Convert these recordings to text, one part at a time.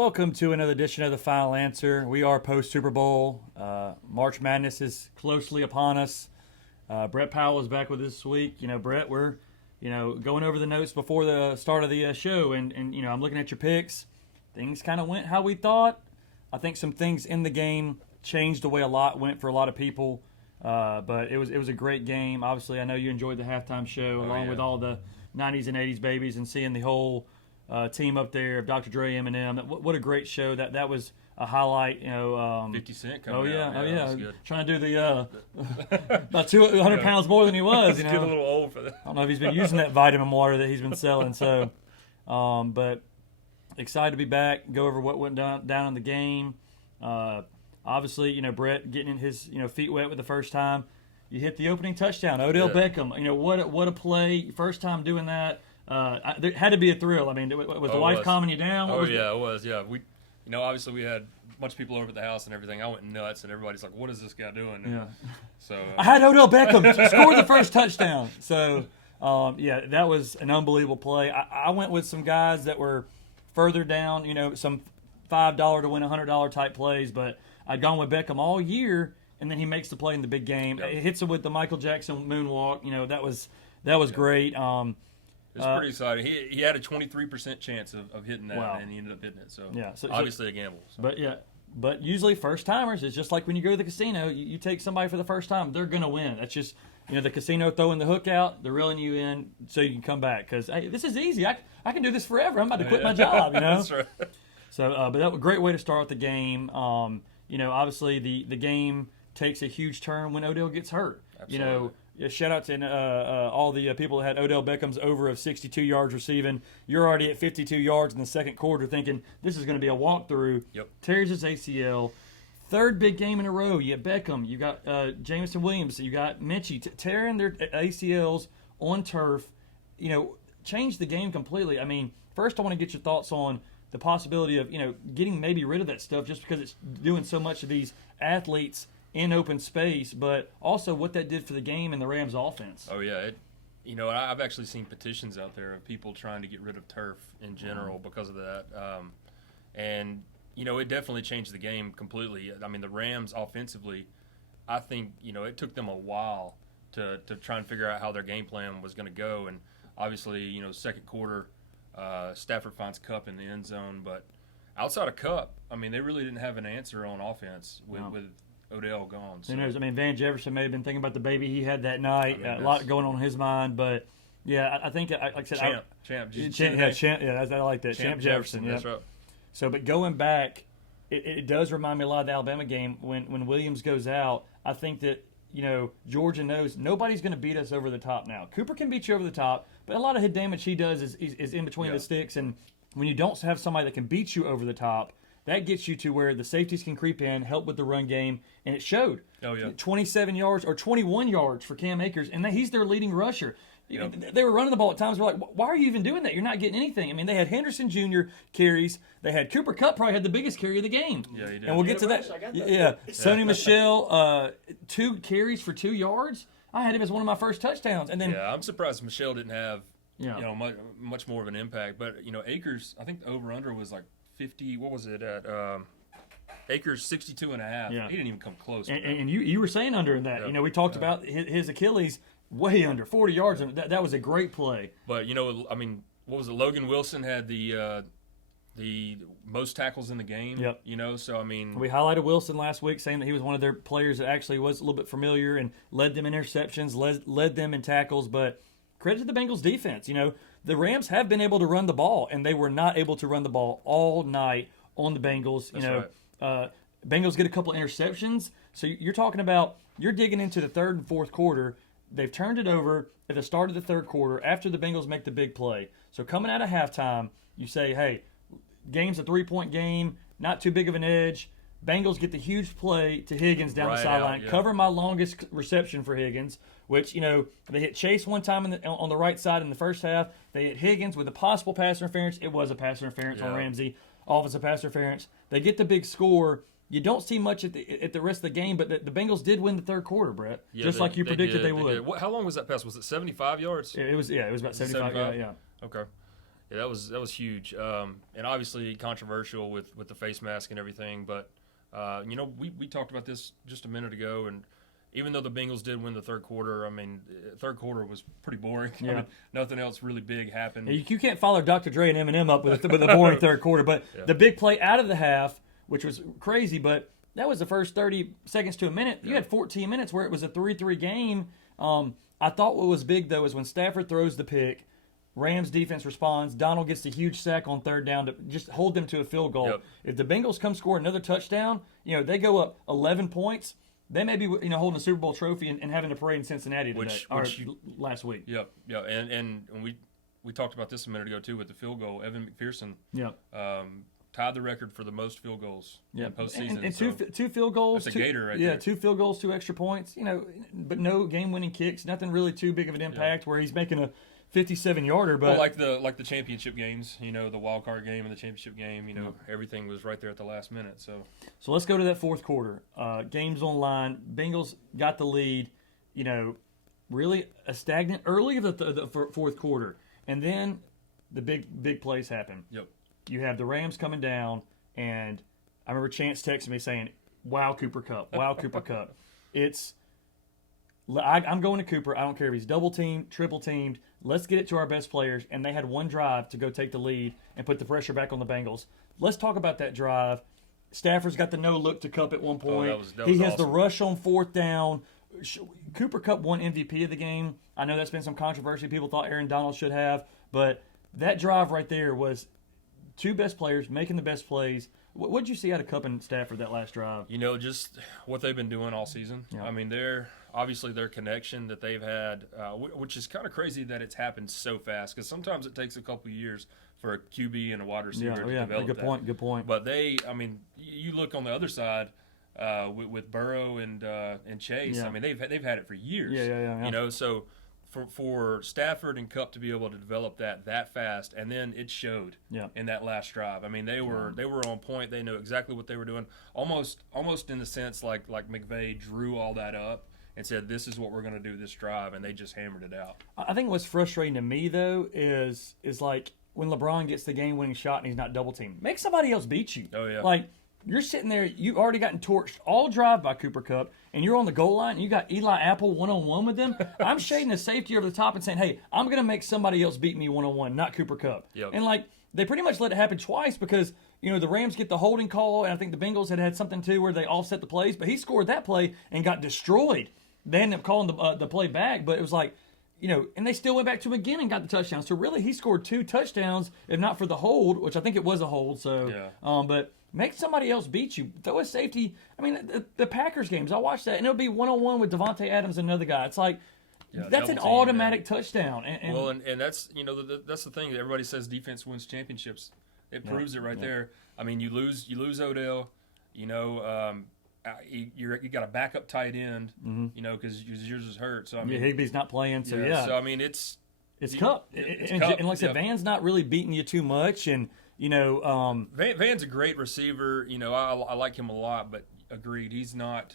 Welcome to another edition of The Final Answer. We are post-Super Bowl. March Madness is closely upon us. Brett Powell is back with us this week. Brett, we're, going over the notes before the start of the show, and I'm looking at your picks. Things kind of went how we thought. I think some things in the game changed the way a lot went for a lot of people, but it was a great game. Obviously, I know you enjoyed the halftime show along with all the 90s and 80s babies and seeing the whole team up there of Dr. Dre, Eminem. What a great show. That was a highlight. 50 Cent coming out. Oh yeah. Trying to do the about 200 pounds more than he was. He's getting a little old for that. I don't know if he's been using that vitamin water that he's been selling. So, but excited to be back. Go over what went down in the game. Obviously, Brett getting his feet wet with the first time. You hit the opening touchdown, Odell Beckham. What a play! First time doing that. There had to be a thrill. I mean, was the wife calming you down? It was. Yeah, we, obviously we had a bunch of people over at the house and everything. I went nuts, and everybody's like, "What is this guy doing?" And so I had Odell Beckham score the first touchdown. So that was an unbelievable play. I went with some guys that were further down. Some $5 to win $100 type plays, but I'd gone with Beckham all year, and then he makes the play in the big game. Yep. It hits him with the Michael Jackson moonwalk. That was great. It's pretty exciting. He had a 23% chance of hitting that, and he ended up hitting it. So obviously a gamble. So. But usually first timers, it's just like when you go to the casino, you take somebody for the first time, they're gonna win. That's just the casino throwing the hook out, they're reeling you in so you can come back because hey, this is easy. I can do this forever. I'm about to quit my job. That's right. So, but that was a great way to start the game. Obviously the game takes a huge turn when Odell gets hurt. Absolutely. Shout out to all the people that had Odell Beckham's over of 62 yards receiving. You're already at 52 yards in the second quarter thinking this is going to be a walkthrough. Yep. Tears his ACL. Third big game in a row. You got Beckham. You got Jameson Williams. You got Minchie tearing their ACLs on turf. Changed the game completely. I mean, first I want to get your thoughts on the possibility of, getting maybe rid of that stuff just because it's doing so much of these athletes in open space, but also what that did for the game and the Rams offense. Oh, yeah. I've actually seen petitions out there of people trying to get rid of turf in general because of that. It definitely changed the game completely. I mean, the Rams offensively, I think, it took them a while to try and figure out how their game plan was going to go. And obviously, second quarter, Stafford finds Kupp in the end zone. But outside of Kupp, I mean, they really didn't have an answer on offense with Odell gone. So. Who knows? I mean, Van Jefferson may have been thinking about the baby he had that night. A lot going on in his mind, but I think, like I said, Champ. I like that. Champ Jefferson. That's right. So, but going back, it does remind me a lot of the Alabama game when Williams goes out. I think that Georgia knows nobody's going to beat us over the top now. Cooper can beat you over the top, but a lot of his damage he does is in between the sticks, and when you don't have somebody that can beat you over the top, that gets you to where the safeties can creep in, help with the run game, and it showed. Oh, yeah. 27 yards or 21 yards for Cam Akers, and he's their leading rusher. They were running the ball at times. We're like, why are you even doing that? You're not getting anything. I mean, they had Henderson Jr. carries. They had Cooper Kupp probably had the biggest carry of the game. Yeah, he did. And we'll get to that. Yeah. Sony Michel, 2 carries for 2 yards. I had him as one of my first touchdowns. And then I'm surprised Michelle didn't have much more of an impact. But, Akers, I think the over-under was like 50, what was it at? Akers 62 and a half. Yeah. He didn't even come close. And you were saying under in that. Yep. We talked about his Achilles way under 40 yards. And that was a great play. But I mean, what was it? Logan Wilson had the most tackles in the game. Yep. So I mean, we highlighted Wilson last week, saying that he was one of their players that actually was a little bit familiar and led them in interceptions, led them in tackles. But credit to the Bengals defense. The Rams have been able to run the ball, and they were not able to run the ball all night on the Bengals. That's right. Bengals get a couple interceptions. So you're talking about you're digging into the third and fourth quarter. They've turned it over at the start of the third quarter after the Bengals make the big play. So coming out of halftime, you say, hey, game's a 3-point game, not too big of an edge. Bengals get the huge play to Higgins down the sideline, cover my longest reception for Higgins, which, they hit Chase one time on the right side in the first half. They hit Higgins with a possible pass interference. It was a pass interference on Ramsey, offensive pass interference. They get the big score. You don't see much at the rest of the game, but the Bengals did win the third quarter, Brett, like you predicted they would. How long was that pass? Was it 75 yards? It was about 75 yards, yeah. Okay. Yeah, that was huge, and obviously controversial with the face mask and everything. But we talked about this just a minute ago, and even though the Bengals did win the third quarter, I mean, third quarter was pretty boring. Yeah. I mean, nothing else really big happened. You can't follow Dr. Dre and Eminem up with a boring third quarter, but the big play out of the half, which was crazy, but that was the first 30 seconds to a minute. You had 14 minutes where it was a 3-3 game. I thought what was big, though, is when Stafford throws the pick, Rams defense responds. Donald gets the huge sack on third down to just hold them to a field goal. Yep. If the Bengals come score another touchdown, they go up 11 points. They may be holding a Super Bowl trophy and having a parade in Cincinnati today, last week. Yep, yeah, and we talked about this a minute ago too with the field goal. Evan McPherson tied the record for the most field goals in postseason. And two field goals. That's a gator right there. 2 field goals, 2 extra points. But no game-winning kicks. Nothing really too big of an impact where he's making a 57-yarder. But like the championship games, the wild card game and the championship game, everything was right there at the last minute. So let's go to that fourth quarter. Games on line. Bengals got the lead. Really a stagnant early of the fourth quarter, and then the big plays happen. Yep. You have the Rams coming down, and I remember Chance texting me saying, "Wow, Cooper Kupp! Wow, Cooper Kupp!" I'm going to Cooper. I don't care if he's double teamed, triple teamed. Let's get it to our best players. And they had one drive to go take the lead and put the pressure back on the Bengals. Let's talk about that drive. Stafford's got the no look to Kupp at one point. That was he has awesome. the rush on fourth down. Cooper Kupp won MVP of the game. I know that's been some controversy. People thought Aaron Donald should have, but that drive right there was two best players making the best plays. What did you see out of Kupp and Stafford that last drive? Just what they've been doing all season. Yeah. I mean, obviously their connection that they've had, which is kind of crazy that it's happened so fast, because sometimes it takes a couple of years for a QB and a wide receiver to develop that. Good point. But you look on the other side with Burrow and Chase. Yeah. I mean, they've had it for years. Yeah. So for Stafford and Kupp to be able to develop that fast, and then it showed in that last drive. I mean, they were on point. They knew exactly what they were doing. Almost in the sense like McVay drew all that up and said, "This is what we're going to do this drive," and they just hammered it out. I think what's frustrating to me though is like when LeBron gets the game-winning shot and he's not double teamed. Make somebody else beat you. Oh yeah. Like you're sitting there, you've already gotten torched all drive by Cooper Kupp, and you're on the goal line, and you got Eli Apple one-on-one with them. I'm shading the safety over the top and saying, hey, I'm going to make somebody else beat me one-on-one, not Cooper Kupp. Yep. And, they pretty much let it happen twice because, the Rams get the holding call, and I think the Bengals had something, too, where they offset the plays. But he scored that play and got destroyed. They ended up calling the play back, but it was and they still went back to him again and got the touchdown. So, really, he scored 2 touchdowns, if not for the hold, which I think it was a hold. So, but make somebody else beat you. Throw a safety. I mean, the Packers games, I watched that, and it'll be one-on-one with Devontae Adams and another guy. It's that's an automatic touchdown. And that's that's the thing. Everybody says defense wins championships. It proves it right there. I mean, you lose Odell. You got a backup tight end. Because yours is hurt. So I mean, Higbee's not playing. So So I mean, it's Kupp. And like I said, Van's not really beating you too much, and. Van's a great receiver. I like him a lot, but agreed, he's not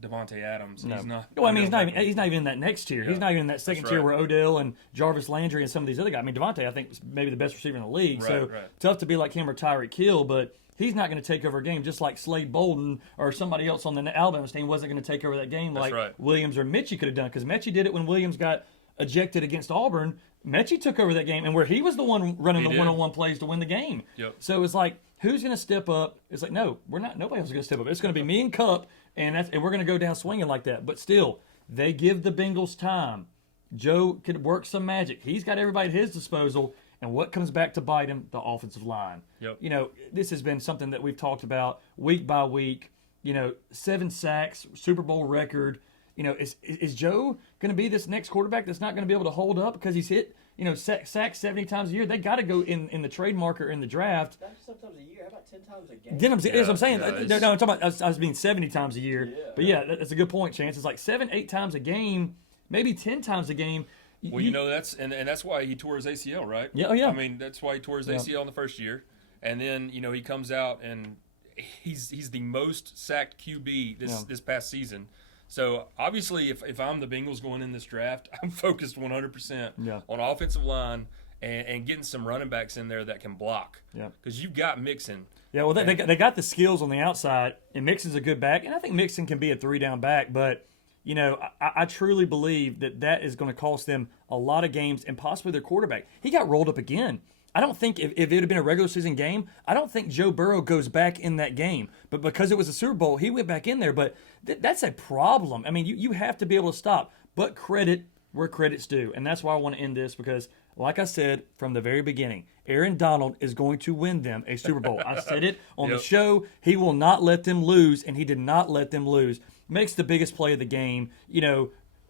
Devontae Adams. No. He's not. Well, I mean, he's not even in that next tier. Yeah. He's not even in that second tier where Odell and Jarvis Landry and some of these other guys. I mean, Devontae, I think, is maybe the best receiver in the league. Right. Tough to be like him or Tyreek Hill, but he's not going to take over a game just like Slade Bolden or somebody else on the Alabama team wasn't going to take over that game Williams or Mitchie could have done, because Mitchie did it when Williams got ejected against Auburn. Mechie took over that game, and where he was the one running the one-on-one plays to win the game. Yep. So it's who's going to step up? It's no, we're not. Nobody else is going to step up. It's going to be me and Kupp, and we're going to go down swinging like that. But still, they give the Bengals time. Joe could work some magic. He's got everybody at his disposal, and what comes back to bite him? The offensive line. Yep. This has been something that we've talked about week by week. 7 sacks, Super Bowl record. Is Joe going to be this next quarterback that's not going to be able to hold up because he's hit, sacked 70 times a year? They got to go in the trade marker in the draft. That's sometimes a year. How about 10 times a game? Then I'm saying. Yeah, no, I'm talking about. I was being 70 times a year. Yeah. But yeah, that's a good point, Chance. It's 7, 8 times a game, maybe 10 times a game. Well, that's why he tore his ACL, right? Yeah, yeah. I mean, that's why he tore his ACL in the first year, and then he comes out and he's the most sacked QB this past season. So, obviously, if I'm the Bengals going in this draft, I'm focused 100% on offensive line and getting some running backs in there that can block. Yeah. Because you've got Mixon. Yeah, well, they got the skills on the outside, and Mixon's a good back, and I think Mixon can be a 3-down back, but I truly believe that is going to cost them a lot of games and possibly their quarterback. He got rolled up again. I don't think if it had been a regular season game, I don't think Joe Burrow goes back in that game. But because it was a Super Bowl, he went back in there. But that's a problem. I mean, you have to be able to stop. But credit where credit's due. And that's why I want to end this because, like I said from the very beginning, Aaron Donald is going to win them a Super Bowl. I said it on the show. He will not let them lose, and he did not let them lose. Makes the biggest play of the game.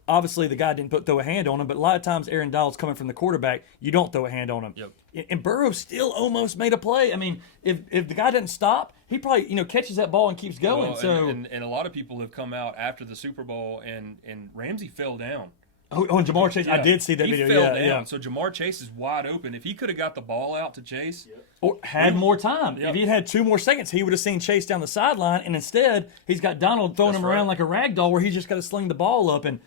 Obviously, the guy didn't throw a hand on him, but a lot of times Aaron Donald's coming from the quarterback. You don't throw a hand on him. Yep. And Burrow still almost made a play. I mean, if the guy doesn't stop, he probably catches that ball and keeps going. Well, and a lot of people have come out after the Super Bowl, and Ramsey fell down. Oh, and Jamar Chase, Yeah. I did see that video. He fell Yeah. down, so Jamar Chase is wide open. If he could have got the ball out to Chase, Or had more time. Yep. If he had 2 more seconds, he would have seen Chase down the sideline, and instead he's got Donald throwing That's him around right. like a rag doll where he's just got to sling the ball up. And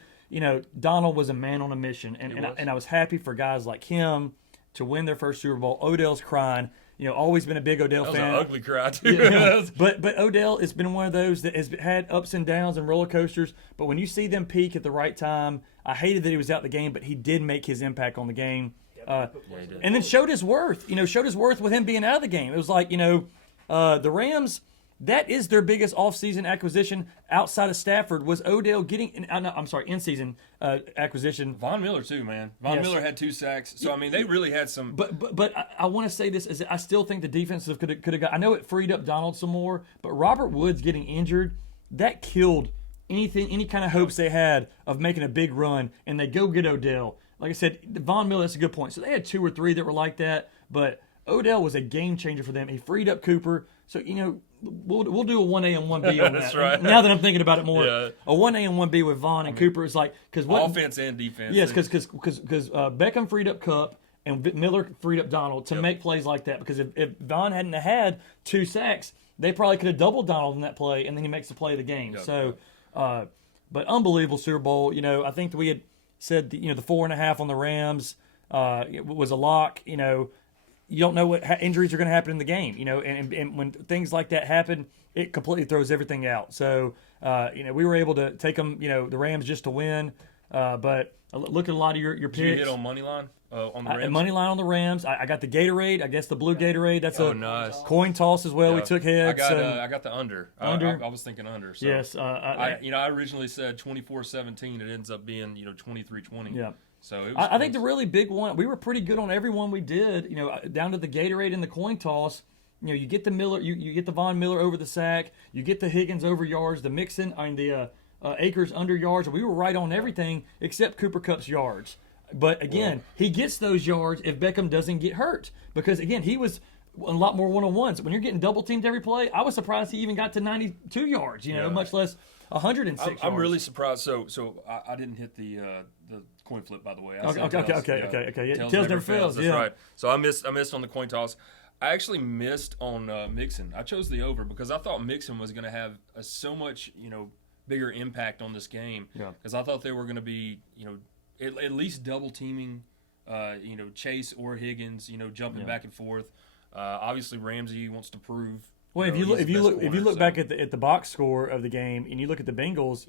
Donald was a man on a mission, and I was happy for guys like him to win their first Super Bowl. Odell's crying. Always been a big Odell that was fan. an ugly cry too. Yeah. But Odell has been one of those that has had ups and downs and roller coasters. But when you see them peak at the right time, I hated that he was out the game, but he did make his impact on the game. And then showed his worth. Showed his worth with him being out of the game. It was like the Rams. That is their biggest offseason acquisition outside of Stafford was Odell getting in-season acquisition. Von Miller too, man. Von Miller had 2 sacks, so I mean they really had some. But I want to say this is I still think the defense could have got. I know it freed up Donald some more, but Robert Woods getting injured that killed any kind of hopes they had of making a big run, and they go get Odell. Like I said, Von Miller. That's a good point. So they had 2 or 3 that were like that, but Odell was a game changer for them. He freed up Cooper. So we'll do a 1A and 1B on that. That's right. Now that I'm thinking about it more, Yeah. a 1A and 1B with Vaughn and Cooper is like because offense and defense. Yes, because Beckham freed up Kupp and Miller freed up Donald to make plays like that. Because if Vaughn hadn't had 2 sacks, they probably could have doubled Donald in that play, and then he makes the play of the game. Yep. So, but unbelievable Super Bowl. I think that we had said the 4.5 on the Rams it was a lock. You don't know what injuries are going to happen in the game, and when things like that happen, it completely throws everything out. So, we were able to take them, the Rams just to win. But look at a lot of your picks. Did you hit on money line on the Rams? Money line on the Rams. I got the Gatorade. I guess the blue Gatorade. That's a nice coin toss as well. Yeah. We took heads. I got the under. Under? I was thinking under. So. Yes. I originally said 24-17. It ends up being 23-20. Yeah. So it was I think the really big one, we were pretty good on every one we did, down to the Gatorade and the coin toss. You get the Miller, you get the Von Miller over the sack, you get the Higgins over yards, the Mixon, the Akers under yards. We were right on everything except Cooper Kupp's yards. But again, he gets those yards if Beckham doesn't get hurt. Because again, he was a lot more one-on-ones. When you're getting double teamed every play, I was surprised he even got to 92 yards, much less 106 yards. I'm really surprised. So I didn't hit the coin flip, by the way. Okay. Yeah. Tails Tails never fails. That's Yeah. right. So I missed on the coin toss. I actually missed on Mixon. I chose the over because I thought Mixon was going to have so much bigger impact on this game. Yeah. Because I thought they were going to be at least double teaming Chase or Higgins jumping back and forth. Obviously Ramsey wants to prove. Well, if you look back at the box score of the game and you look at the Bengals,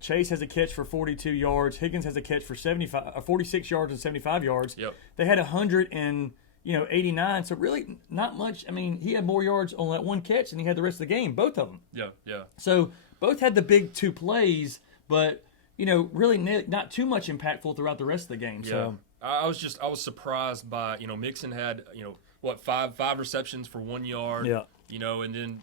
Chase has a catch for 42 yards. Higgins has a catch for 46 yards and 75 yards. Yep. They had 189. So really not much. I mean, he had more yards on that one catch than he had the rest of the game. Both of them. Yeah. So both had the big 2 plays, but really not too much impactful throughout the rest of the game. Yeah. So I was surprised by Mixon had five receptions for 1 yard. Yeah. And then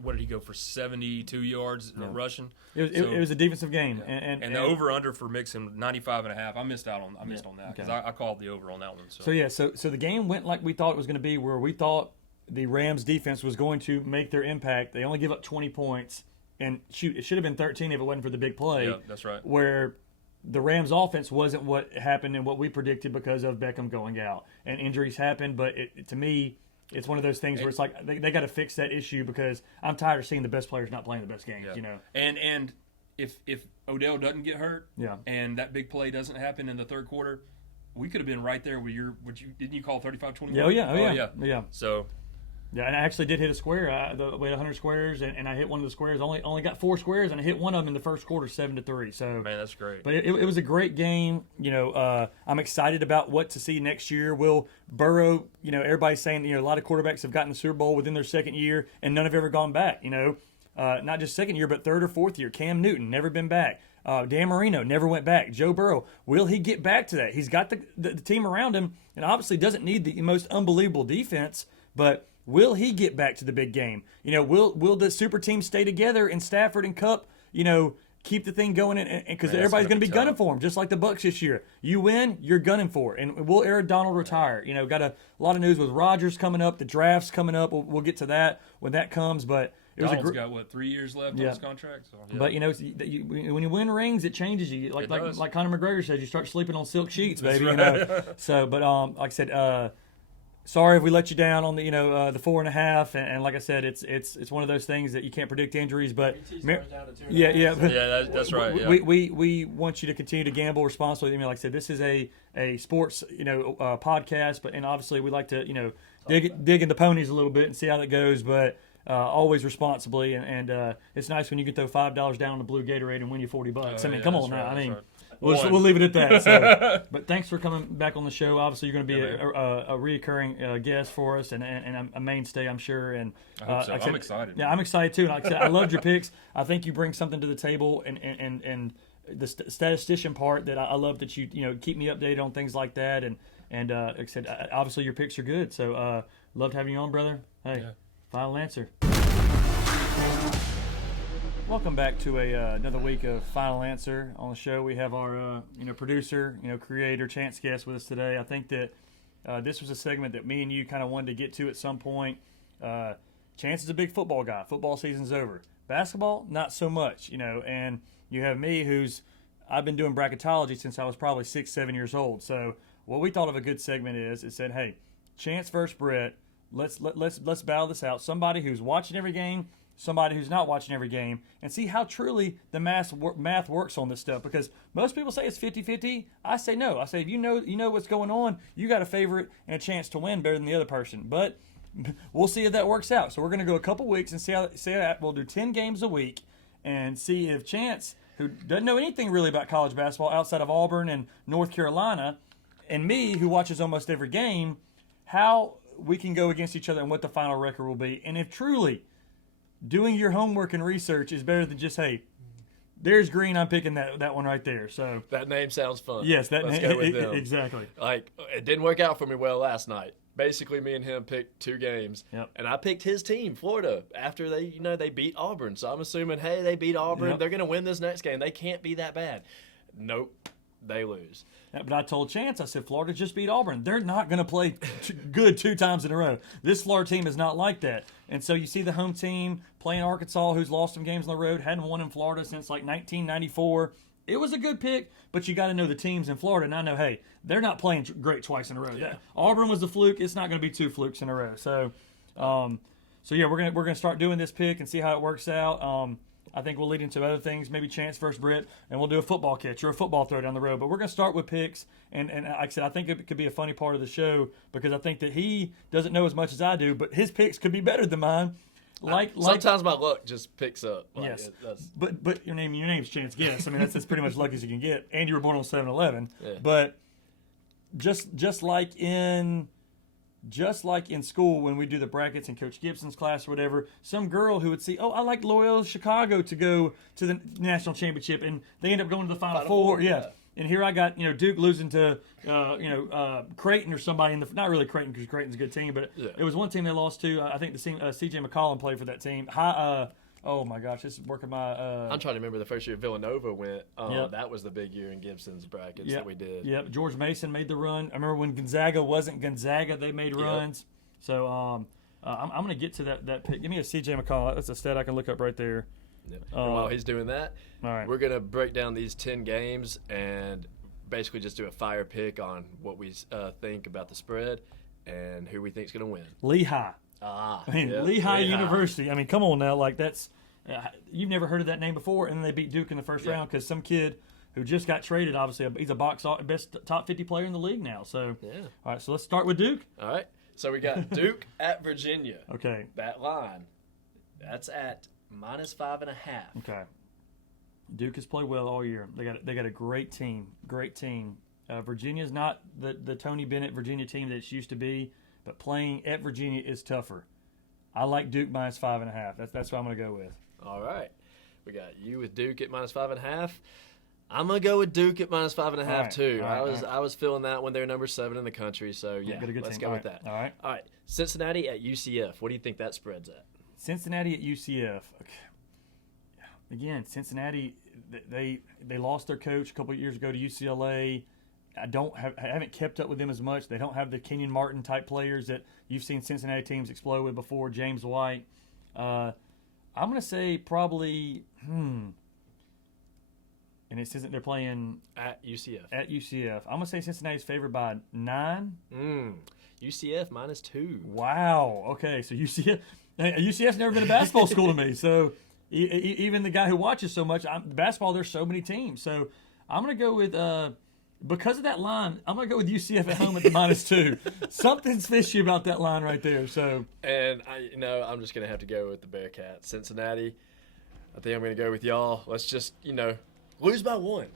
what did he go for 72 yards rushing? It was a defensive game, and the over under for Mixon 95.5. I missed on that because I called the over on that one. So the game went like we thought it was going to be, where we thought the Rams defense was going to make their impact. They only give up 20 points, and shoot, it should have been 13 if it wasn't for the big play. Yeah, that's right. Where the Rams offense wasn't what happened and what we predicted because of Beckham going out and injuries happened. But to me, it's one of those things where it's like they got to fix that issue because I'm tired of seeing the best players not playing the best games. And if Odell doesn't get hurt, Yeah. and that big play doesn't happen in the third quarter, we could have been right there with your. Didn't you call 35-21? Yeah, yeah. So. Yeah, and I actually did hit a square. We had 100 squares, and I hit one of the squares. Only got 4 squares, and I hit one of them in the first quarter, 7-3. So man, that's great. But it was a great game. I'm excited about what to see next year. Will Burrow? Everybody's saying a lot of quarterbacks have gotten the Super Bowl within their second year, and none have ever gone back. Not just second year, but third or fourth year. Cam Newton never been back. Dan Marino never went back. Joe Burrow, will he get back to that? He's got the team around him, and obviously doesn't need the most unbelievable defense, but will he get back to the big game? Will the super team stay together and Stafford and Cup, keep the thing going? Because everybody's going to be gunning for him, just like the Bucs this year. You win, you're gunning for it. And will Aaron Donald retire? Got a lot of news with Rodgers coming up, the draft's coming up. We'll get to that when that comes. But Donald's got 3 years left on his contract. So, yeah. But when you win rings, it changes you. Like Conor McGregor says, you start sleeping on silk sheets, baby. Right. So, but like I said. Sorry if we let you down on the the 4.5, and like I said, it's one of those things that you can't predict injuries. But that's right. Yeah. We want you to continue to gamble responsibly. Like I said, this is a sports podcast, and obviously we like to dig in the ponies a little bit and see how that goes, but always responsibly. And it's nice when you can throw $5 down on the blue Gatorade and win you $40. Come on now. Right, We'll leave it at that. So. But thanks for coming back on the show. Obviously, you're going to be a reoccurring guest for us and a mainstay, I'm sure. And I hope so. like I said, I'm excited. Yeah, I'm excited too. And like I said, I loved your picks. I think you bring something to the table, and the statistician part that I love that you keep me updated on things like that. And like I said, obviously your picks are good. So loved having you on, brother. Hey, final answer. Welcome back to another week of Final Answer. On the show, we have our producer, creator, Chance guest with us today. I think that this was a segment that me and you kind of wanted to get to at some point. Chance is a big football guy. Football season's over. Basketball, not so much, And you have me, I've been doing bracketology since I was probably 6, 7 years old. So what we thought of a good segment is, it said, hey, Chance versus Brett. Let's battle this out. Somebody who's watching every game, somebody who's not watching every game, and see how truly the math works on this stuff. Because most people say it's 50-50. I say no. I say if you know what's going on, you got a favorite and a chance to win better than the other person. But we'll see if that works out. So we're going to go a couple weeks and see how we'll do 10 games a week and see if Chance, who doesn't know anything really about college basketball outside of Auburn and North Carolina, and me, who watches almost every game, how we can go against each other and what the final record will be. And if truly doing your homework and research is better than just, hey, there's green, I'm picking that one right there. So that name sounds fun. Yes, let's go with them. Exactly. Like, it didn't work out for me well last night. Basically, me and him picked 2 games, and I picked his team, Florida, after they beat Auburn. So I'm assuming, hey, they beat Auburn, they're going to win this next game. They can't be that bad. Nope, they lose. Yeah, but I told Chance, I said, Florida just beat Auburn. They're not going to play good 2 times in a row. This Florida team is not like that. And so you see the home team playing Arkansas, who's lost some games on the road, hadn't won in Florida since like 1994. It was a good pick, but you got to know the teams in Florida. And I know, hey, they're not playing great twice in a row. Yeah. Auburn was a fluke. It's not going to be 2 flukes in a row. So, yeah, we're gonna start doing this pick and see how it works out. I think we'll lead into other things, maybe Chance versus Britt, and we'll do a football catch or a football throw down the road. But we're going to start with picks, and like I said, I think it could be a funny part of the show because I think that he doesn't know as much as I do, but his picks could be better than mine. Sometimes my luck just picks up. Yes, but your name's Chance Guess. I mean, that's pretty much lucky as you can get, and you were born on 7/11. Yeah. But just like in school when we do the brackets in Coach Gibson's class or whatever, some girl who would see, I like Loyola Chicago to go to the national championship, and they end up going to the Final Four. Yeah. And here I got, Duke losing to, Creighton or somebody not really Creighton because Creighton's a good team, but it was one team they lost to. I think the C.J. McCollum played for that team. Oh my gosh, this is working my. I'm trying to remember the first year Villanova went. That was the big year in Gibson's brackets that we did. Yep, George Mason made the run. I remember when Gonzaga wasn't Gonzaga, they made runs. So I'm going to get to that pick. Give me a C.J. McCollum. That's a stat I can look up right there. Yep. And while he's doing that, all right, we're going to break down these 10 games and basically just do a fire pick on what we think about the spread and who we think is going to win. Lehigh. Lehigh University. I mean, come on now. Like, that's you've never heard of that name before, and then they beat Duke in the first round because some kid who just got traded. Obviously, he's a best top 50 player in the league now. So, Yeah. all right. So let's start with Duke. All right. So we got Duke at Virginia. Okay. That line, that's at -5.5. Okay. Duke has played well all year. They got a great team. Great team. Virginia's not the Tony Bennett Virginia team that it used to be, but playing at Virginia is tougher. I like Duke -5.5. That's what I'm going to go with. All right. We got you with Duke at -5.5. I'm gonna go with Duke at -5.5 right, too. all right. I was feeling that when they're number 7 in the country. So yeah, got a good let's team. go All with right, that. all right. All right. Cincinnati at UCF. What do you think that spread's at? Cincinnati at UCF. Okay. Again, Cincinnati, they lost their coach a couple of years ago to UCLA. I haven't kept up with them as much. They don't have the Kenyon Martin type players that you've seen Cincinnati teams explode with before. James White. I'm going to say probably. And it says that they're playing At UCF. at UCF. I'm going to say Cincinnati's favored by 9. UCF -2. Wow. Okay, so UCF's never been a basketball school to me. So even the guy who watches so much, basketball, there's so many teams. So I'm going to go with, because of that line, I'm going to go with UCF at home at the -2. Something's fishy about that line right there. So And I'm just gonna have to go with the Bearcats. Cincinnati. I think I'm gonna go with y'all. Let's just lose by 1.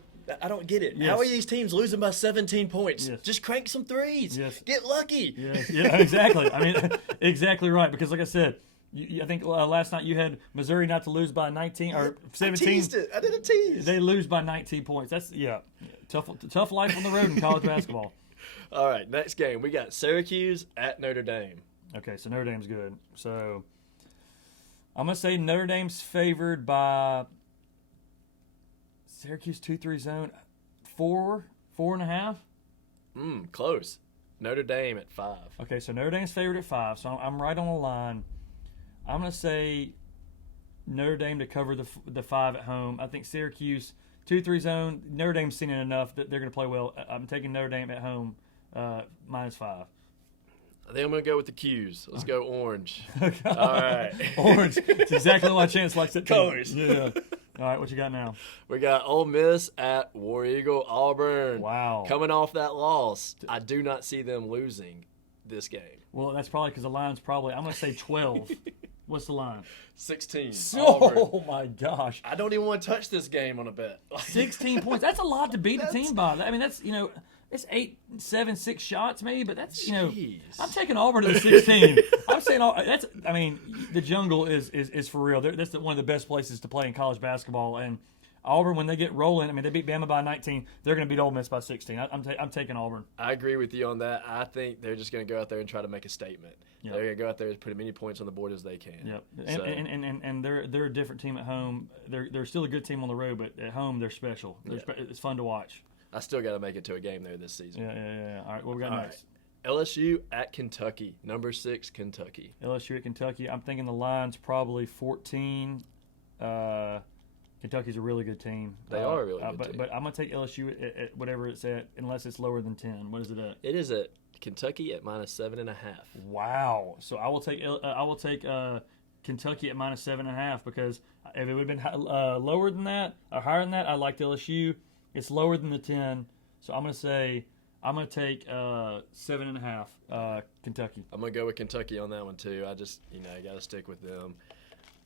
I don't get it. Yes. How are these teams losing by 17 points? Yes. Just crank some threes. Yes. Get lucky. yeah, exactly. I mean, exactly right. Because like I said, I think last night you had Missouri not to lose by 19 or 17. I teased it. I did a tease. They lose by 19 points. That's tough life on the road in college basketball. All right, next game. We got Syracuse at Notre Dame. Okay, so Notre Dame's good. So I'm gonna say Notre Dame's favored by Syracuse 2-3 zone 4.5. Close. Notre Dame at 5. Okay, so Notre Dame's favored at 5. So I'm right on the line. I'm gonna say Notre Dame to cover the 5 at home. I think Syracuse 2-3 zone. Notre Dame's seen it enough that they're gonna play well. I'm taking Notre Dame at home -5. I think I'm going to go with the Qs. Let's go orange. All right. Orange. It's exactly what Chance likes it. Colors. Yeah. All right, what you got now? We got Ole Miss at War Eagle Auburn. Wow. Coming off that loss, I do not see them losing this game. Well, that's probably because the line's probably, I'm going to say 12. What's the line? 16. Auburn. Oh, my gosh. I don't even want to touch this game on a bet. 16 points. That's a lot to beat the team by. I mean, that's, it's 8, 7, 6 shots maybe, but that's, Jeez. I'm taking Auburn to the 16. I'm saying the jungle is for real. That's one of the best places to play in college basketball. And Auburn, when they get rolling, they beat Bama by 19. They're going to beat Ole Miss by 16. I'm taking Auburn. I agree with you on that. I think they're just going to go out there and try to make a statement. Yep. They're going to go out there and put as many points on the board as they can. Yep. So. And they're a different team at home. They're still a good team on the road, but at home they're special. It's fun to watch. I still got to make it to a game there this season. Yeah. All right, what we got next? Right. LSU at Kentucky, number 6 Kentucky. LSU at Kentucky. I'm thinking the line's probably 14. Kentucky's a really good team. They are a really good team. But I'm going to take LSU at whatever it's at, unless it's lower than 10. What is it at? It is at Kentucky at -7.5. Wow. So I will take Kentucky at -7.5 because if it would have been lower than that or higher than that, I liked LSU. It's lower than the 10, so I'm going to take 7.5 Kentucky. I'm going to go with Kentucky on that one too. I just, I got to stick with them.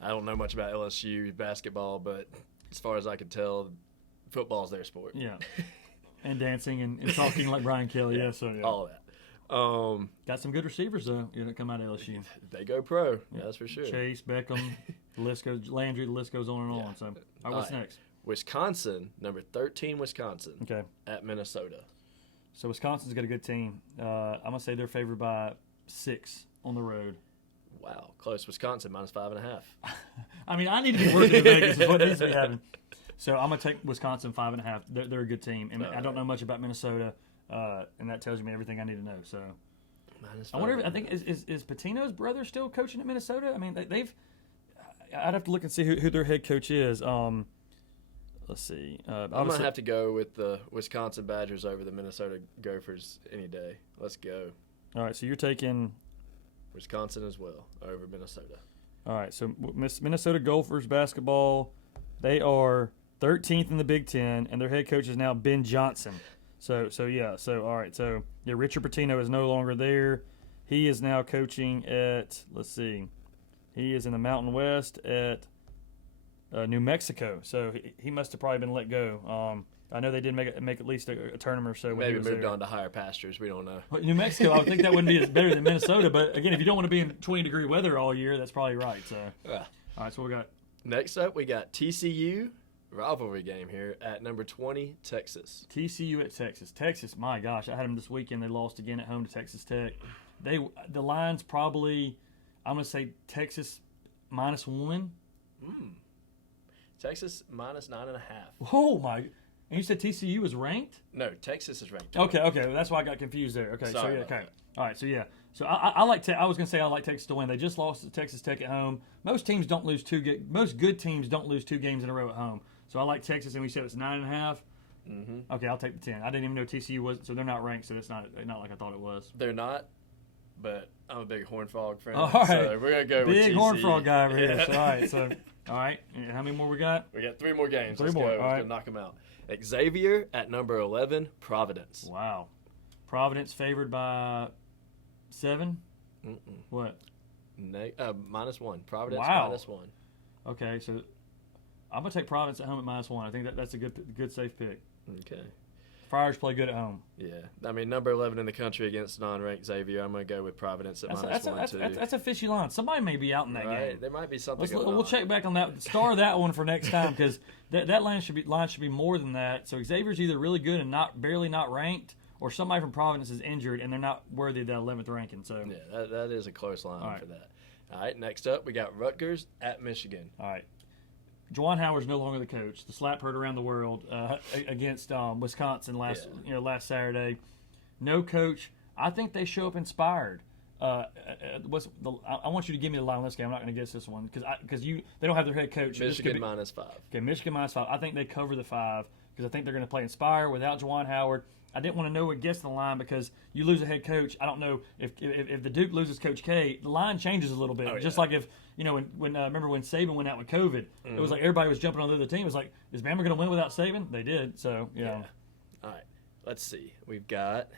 I don't know much about LSU basketball, but as far as I can tell, football's their sport. Yeah. And dancing and talking like Brian Kelly. Yeah, so yeah. All of that. Got some good receivers though. Come out of LSU. They go pro. Yeah, that's for sure. Chase, Beckham, the list goes. Landry. The list goes on and on. So, all right, what's next? Wisconsin, number 13, Wisconsin. Okay. At Minnesota. So Wisconsin's got a good team. I'm gonna say they're favored by 6 on the road. Wow, close. Wisconsin -5.5. I mean, I need to be working in Vegas. Is what needs to be happening. So I'm gonna take Wisconsin 5.5. They're a good team, and I don't know much about Minnesota, and that tells me everything I need to know. So I wonder. I think is Patino's brother still coaching at Minnesota? I mean, they've. I'd have to look and see who their head coach is. Let's see. I'm going to have to go with the Wisconsin Badgers over the Minnesota Gophers any day. Let's go. All right, so you're taking Wisconsin as well over Minnesota. All right, so Minnesota Gophers basketball, they are 13th in the Big Ten, and their head coach is now Ben Johnson. So all right. So Richard Pitino is no longer there. He is now coaching at, let's see, he is in the Mountain West at New Mexico. So he must have probably been let go. I know they did make at least a tournament or so. Maybe moved on to higher pastures. We don't know. But New Mexico, I would think that wouldn't be as better than Minnesota. But again, if you don't want to be in 20-degree weather all year, that's probably right. So, all right. So we got next up. We got TCU rivalry game here at number 20, Texas. TCU at Texas. Texas, my gosh, I had them this weekend. They lost again at home to Texas Tech. The line's probably, I'm going to say Texas -1. Texas -9.5. Oh my! And you said TCU was ranked? No, Texas is ranked. Okay. Well, that's why I got confused there. Okay, Sorry so about that. All right, so yeah. So I like. I was gonna say I like Texas to win. They just lost to Texas Tech at home. Most teams don't lose most good teams don't lose 2 games in a row at home. So I like Texas, and we said it's 9.5. Mm-hmm. Okay, I'll take the 10. I didn't even know TCU was, so they're not ranked. So it's not like I thought it was. They're not, but I'm a big Horned Frog fan. All right, so we're gonna go with TCU. Big Horned Frog guy over here. So, all right. And how many more we got? We got 3 more games. 3 Let's more. go. All Let's right. go knock them out. Xavier at number 11, Providence. Wow, Providence favored by 7. Mm-mm. What? -1. Providence Wow. -1. Okay, so I'm gonna take Providence at home at -1. I think that's a good safe pick. Okay. Friars play good at home. Yeah. I mean, number 11 in the country against non-ranked Xavier. I'm going to go with Providence at -1, too. That's a fishy line. Somebody may be out in that Right. game. There might be something going We'll on. check back on that. Star that one for next time because that line should be more than that. So Xavier's either really good and barely not ranked, or somebody from Providence is injured and they're not worthy of that 11th ranking. So Yeah, that is a close line All right. for that. All right, next up, we got Rutgers at Michigan. all right. Juwan Howard's no longer the coach. The slap heard around the world against Wisconsin last Saturday. No coach. I think they show up inspired. I want you to give me the line on this game. I'm not going to guess this one because they don't have their head coach. Michigan -5. Okay, Michigan -5. I think they cover the 5 because I think they're going to play inspire without Juwan Howard. I didn't want to know and guess the line because you lose a head coach. I don't know if the Duke loses Coach K, the line changes a little bit. Oh, yeah. Just like if when remember when Saban went out with COVID, it was like everybody was jumping on the other team. It was like, is Bama going to win without Saban? They did. So yeah. All right, let's see. We've got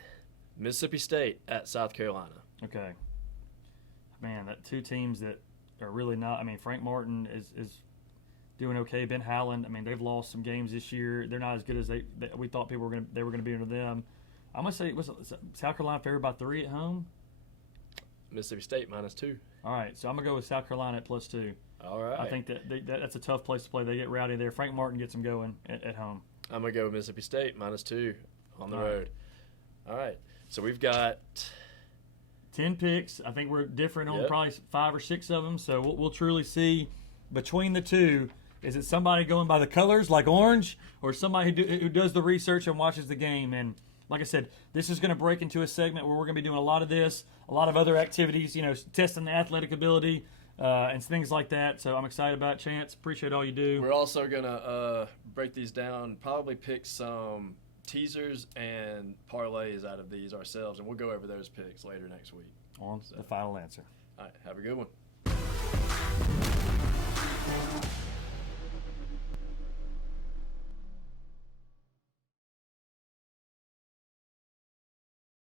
Mississippi State at South Carolina. Okay. Man, that 2 teams that are really not. I mean, Frank Martin is doing okay. Ben Howland. I mean, they've lost some games this year. They're not as good as we thought they were going to be under them. I'm gonna say South Carolina favored by 3 at home. Mississippi State -2. All right, so I'm gonna go with South Carolina at +2. All right. I think that's a tough place to play. They get rowdy there. Frank Martin gets them going at home. I'm going to go with Mississippi State -2 on the All right. road. All right, so we've got 10 picks. I think we're different on Yep. probably 5 or 6 of them. So we'll truly see between the 2. Is it somebody going by the colors like orange, or somebody who does the research and watches the game? And like I said, this is going to break into a segment where we're going to be doing a lot of this, a lot of other activities, testing the athletic ability and things like that. So I'm excited about it. Chance. Appreciate all you do. We're also going to break these down, probably pick some teasers and parlays out of these ourselves, and we'll go over those picks later next week. On the final answer. All right, have a good one.